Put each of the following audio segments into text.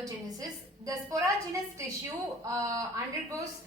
sporogenesis. The sporogenous tissue undergoes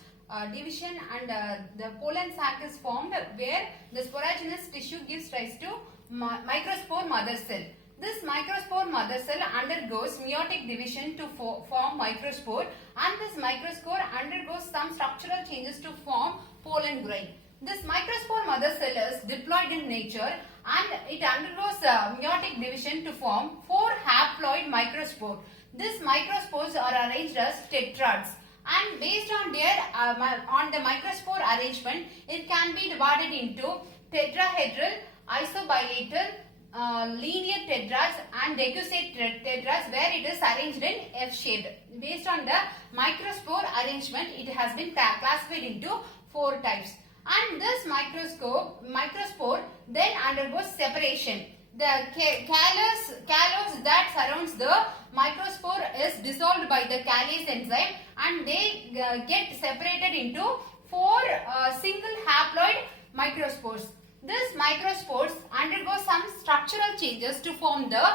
division and the pollen sac is formed where the sporogenous tissue gives rise to microspore mother cell. This microspore mother cell undergoes meiotic division to form microspore, and this microspore undergoes some structural changes to form pollen grain. This microspore mother cell is diploid in nature and it undergoes meiotic division to form 4 haploid microspore. These microspores are arranged as tetrads, and based on their on the microspore arrangement, it can be divided into tetrahedral, isobilateral, linear tetrads and decussate tetrads, where it is arranged in F-shaped. Based on the microspore arrangement, it has been classified into 4 types. And this microspore then undergoes separation. The callus that surrounds the microspore is dissolved by the callase enzyme, and they get separated into 4 single haploid microspores. These microspores undergo some structural changes to form the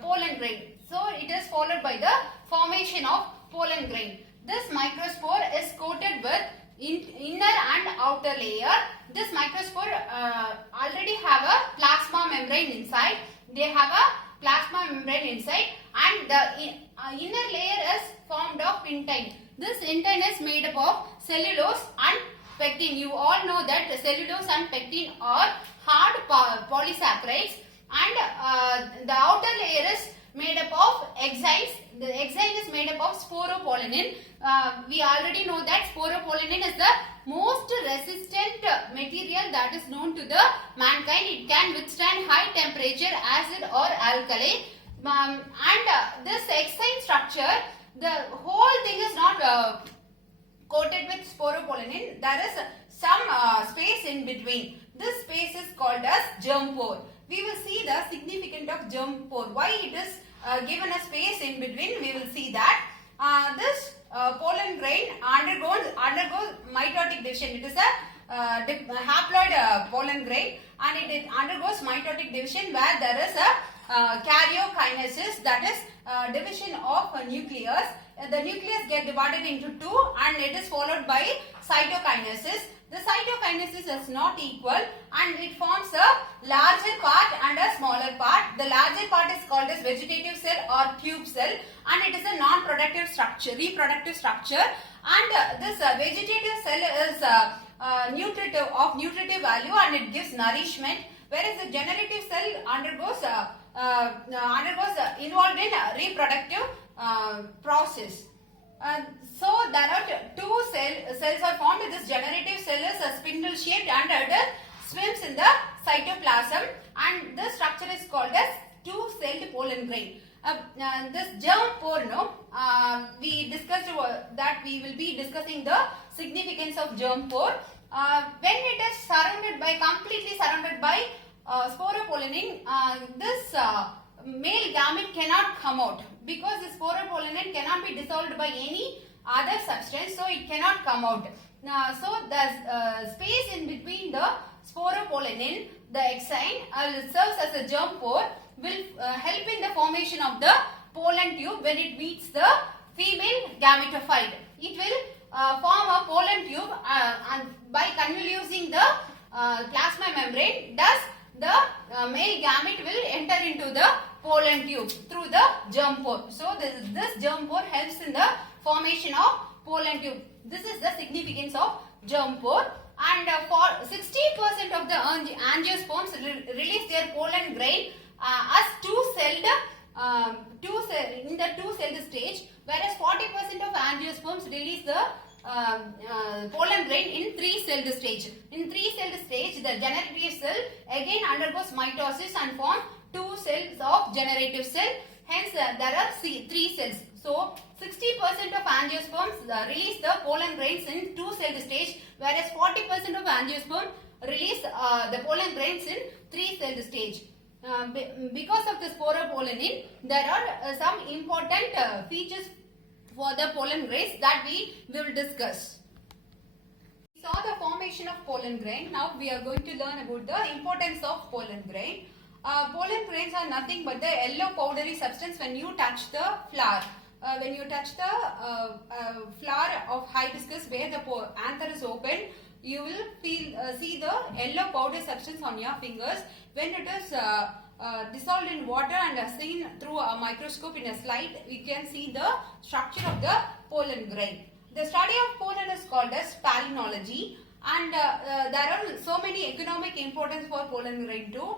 pollen grain. So it is followed by the formation of pollen grain. This microspore is coated with inner and outer layer. This microspore already have a plasma membrane inside. They have a plasma membrane inside, and the inner layer is formed of intine. This intine is made up of cellulose and pectin. You all know that cellulose and pectin are hard polysaccharides, and the outer layer is made up of exines. The exine is made up of sporopollenin. We already know that sporopollenin is the most resistant material that is known to the mankind. It can withstand high temperature, acid or alkali. And this exine structure, the whole thing is not coated with sporopollenin. There is some space in between. This space is called as germ pore. We will see the significance of germ pore. Why it is given a space in between, we will see that. This pollen grain undergoes mitotic division. It is a haploid pollen grain, and it undergoes mitotic division where there is a karyokinesis, that is division of a nucleus. The nucleus get divided into 2 and it is followed by cytokinesis. The cytokinesis is not equal and it forms a larger part and a smaller part. The larger part is called as vegetative cell or tube cell, and it is a non-productive structure, reproductive structure. And this vegetative cell is nutritive value and it gives nourishment, whereas the generative cell undergoes involved in reproductive process. So there are 2 cells are formed. This generative cell is a spindle shaped and it swims in the cytoplasm, and this structure is called as 2-celled pollen grain. This germ pore, we discussed that we will be discussing the significance of germ pore. When it is completely surrounded by sporopollenin, this male gamete cannot come out, because the sporopollenin cannot be dissolved by any other substance, so it cannot come out. So the space in between the sporopollenin, the exine, serves as a germ pore, will help in the formation of the pollen tube when it meets the female gametophyte. It will form a pollen tube, and by convoluting the plasma membrane, thus the male gamete will enter into the pollen tube through the germ pore. So this germ pore helps in the formation of pollen tube. This is the significance of germ pore. And for 60% of the angiosperms release their pollen grain as two-celled in the 2-celled stage, whereas 40% of angiosperms release the pollen grain in 3-celled stage. In 3-celled stage, the generative cell again undergoes mitosis and form 2 cells of generative cell. Hence, there are 3 cells. So, 60% of angiosperms release the pollen grains in 2-celled stage, whereas 40% of angiosperms release the pollen grains in 3-celled stage. Because of the sporopollenin, there are some important features for the pollen grains that we will discuss. We saw the formation of pollen grain. Now we are going to learn about the importance of pollen grain. Pollen grains are nothing but the yellow powdery substance when you touch the flower. when you touch the flower of hibiscus where the anther is open, you will see the yellow powder substance on your fingers. When it is dissolved in water and seen through a microscope in a slide, we can see the structure of the pollen grain. The study of pollen is called as palynology, and there are so many economic importance for pollen grain too.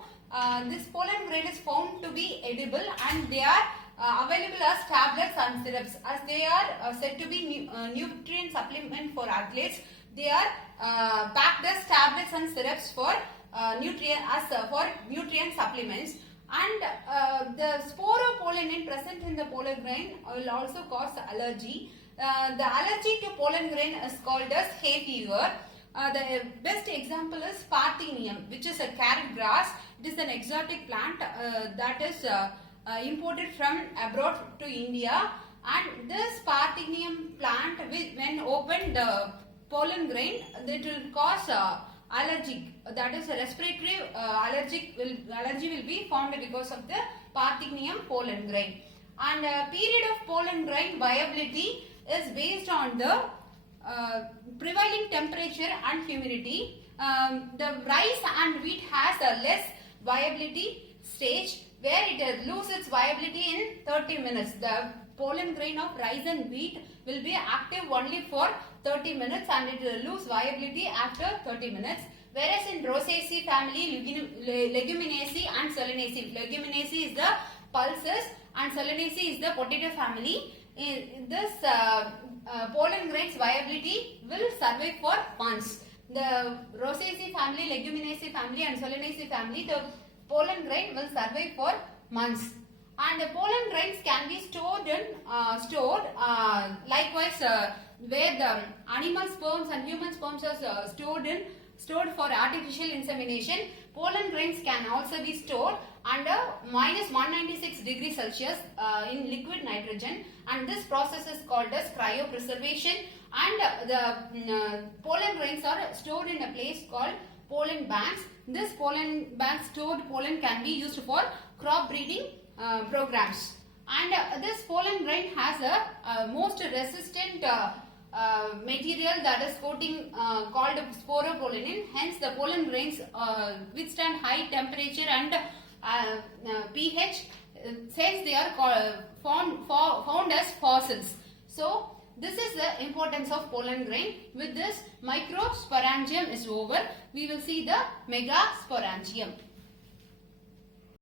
This pollen grain is found to be edible, and they are available as tablets and syrups, as they are said to be nutrient supplement for athletes. They are packed as tablets and syrups for nutrient supplements. And the sporopollenin present in the pollen grain will also cause allergy. The allergy to pollen grain is called as hay fever. The best example is Parthenium, which is a carrot grass. It is an exotic plant that is imported from abroad to India. And this Parthenium plant, when opened pollen grain, it will cause allergic, that is a respiratory allergy will be formed because of the Parthenium pollen grain. And period of pollen grain viability is based on the prevailing temperature and humidity. The rice and wheat has a less viability stage where it loses its viability in 30 minutes. The pollen grain of rice and wheat will be active only for 30 minutes and it will lose viability after 30 minutes. Whereas in Rosaceae family, Leguminosae and Solanaceae. Leguminosae is the pulses and Solanaceae is the potato family. This pollen grain's viability will survive for months. The Rosaceae family, Leguminosae family and Solanaceae family, the pollen grain will survive for months. And the pollen grains can be stored likewise where the animal sperms and human sperms are stored for artificial insemination. Pollen grains can also be stored under minus 196 degrees Celsius in liquid nitrogen, and this process is called as cryopreservation. And the pollen grains are stored in a place called pollen banks. This pollen bank stored pollen can be used for crop breeding programs. And this pollen grain has a most resistant material, that is coating called sporopollenin. Hence the pollen grains withstand high temperature and pH, since they are found as fossils. So this is the importance of pollen grain. With this, microsporangium is over. We will see the megasporangium.